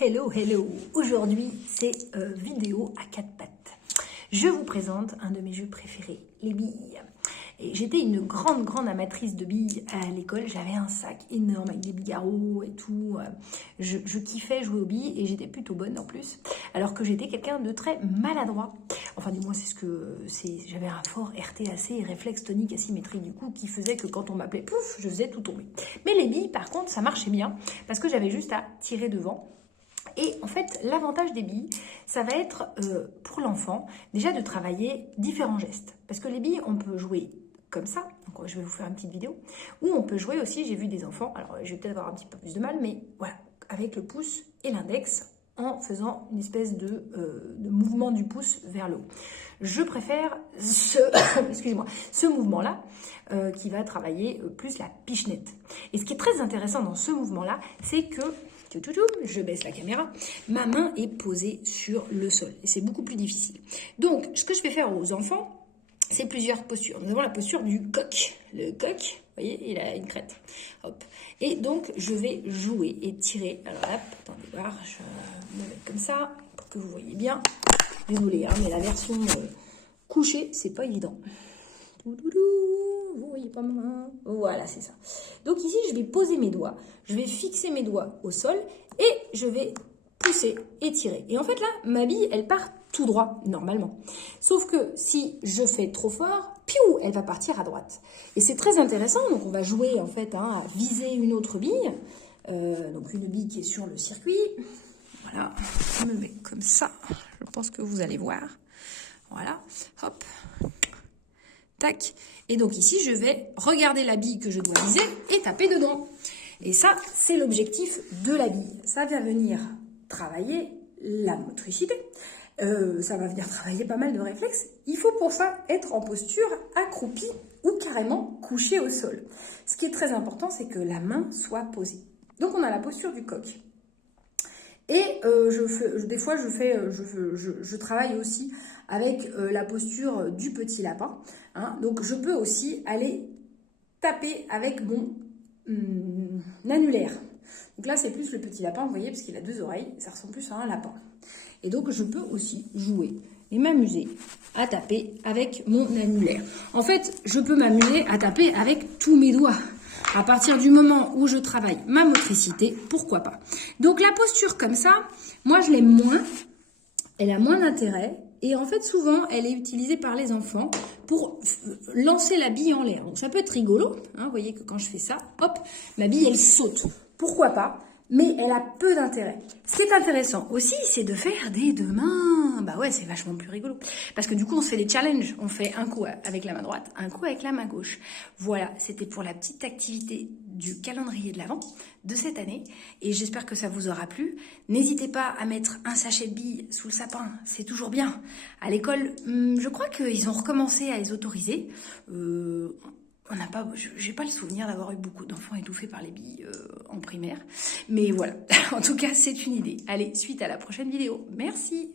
Hello, hello! Aujourd'hui, c'est vidéo à 4 pattes. Je vous présente un de mes jeux préférés, les billes. Et j'étais une grande amatrice de billes à l'école. J'avais un sac énorme avec des bigarreaux et tout. Je kiffais jouer aux billes et j'étais plutôt bonne en plus. Alors que j'étais quelqu'un de très maladroit. Enfin, du moins, j'avais un fort RTAC et réflexe tonique asymétrique du coup qui faisait que quand on m'appelait, pouf, je faisais tout tomber. Mais les billes, par contre, ça marchait bien parce que j'avais juste à tirer devant. Et en fait, l'avantage des billes, ça va être pour l'enfant, déjà de travailler différents gestes. Parce que les billes, on peut jouer comme ça, donc je vais vous faire une petite vidéo, ou on peut jouer aussi, j'ai vu des enfants, alors je vais peut-être avoir un petit peu plus de mal, mais voilà, avec le pouce et l'index, en faisant une espèce de mouvement du pouce vers le haut. Je préfère ce mouvement-là, qui va travailler plus la pichenette. Et ce qui est très intéressant dans ce mouvement-là, c'est que je baisse la caméra, ma main est posée sur le sol et c'est beaucoup plus difficile. Donc, ce que je vais faire aux enfants, c'est plusieurs postures. Nous avons la posture du coq. Le coq, vous voyez, il a une crête. Hop. Et donc, je vais jouer et tirer. Alors, hop, attendez voir, je me mets comme ça pour que vous voyez bien. Désolée, hein, mais la version couchée, c'est pas évident. Vous voyez pas ma main? Voilà, c'est ça. Donc ici, je vais poser mes doigts, je vais fixer mes doigts au sol et je vais pousser et tirer. Et en fait là, ma bille, elle part tout droit, normalement. Sauf que si je fais trop fort, piou, elle va partir à droite. Et c'est très intéressant, donc on va jouer en fait à viser une autre bille. Donc une bille qui est sur le circuit. Voilà, je me mets comme ça, je pense que vous allez voir. Voilà, hop. Tac. Et donc ici, je vais regarder la bille que je dois viser et taper dedans. Et ça, c'est l'objectif de la bille. Ça va venir travailler la motricité. Ça va venir travailler pas mal de réflexes. Il faut pour ça être en posture accroupie ou carrément couché au sol. Ce qui est très important, c'est que la main soit posée. Donc on a la posture du coq. Et des fois, je travaille aussi avec la posture du petit lapin. Hein. Donc, je peux aussi aller taper avec mon annulaire. Donc là, c'est plus le petit lapin, vous voyez, parce qu'il a 2 oreilles. Ça ressemble plus à un lapin. Et donc, je peux aussi jouer et m'amuser à taper avec mon annulaire. En fait, je peux m'amuser à taper avec tous mes doigts. À partir du moment où je travaille ma motricité, pourquoi pas. Donc la posture comme ça, moi je l'aime moins, elle a moins d'intérêt et en fait souvent elle est utilisée par les enfants pour lancer la bille en l'air. Donc ça peut être rigolo, hein, vous voyez que quand je fais ça, hop, ma bille elle saute. Pourquoi pas? Mais elle a peu d'intérêt. Ce qui est intéressant aussi, c'est de faire des 2 mains. Bah ouais, c'est vachement plus rigolo. Parce que du coup, on se fait des challenges. On fait un coup avec la main droite, un coup avec la main gauche. Voilà, c'était pour la petite activité du calendrier de l'Avent de cette année. Et j'espère que ça vous aura plu. N'hésitez pas à mettre un sachet de billes sous le sapin. C'est toujours bien. À l'école, je crois qu'ils ont recommencé à les autoriser. J'ai pas le souvenir d'avoir eu beaucoup d'enfants étouffés par les billes en primaire. Mais voilà, en tout cas, c'est une idée. Allez, suite à la prochaine vidéo. Merci.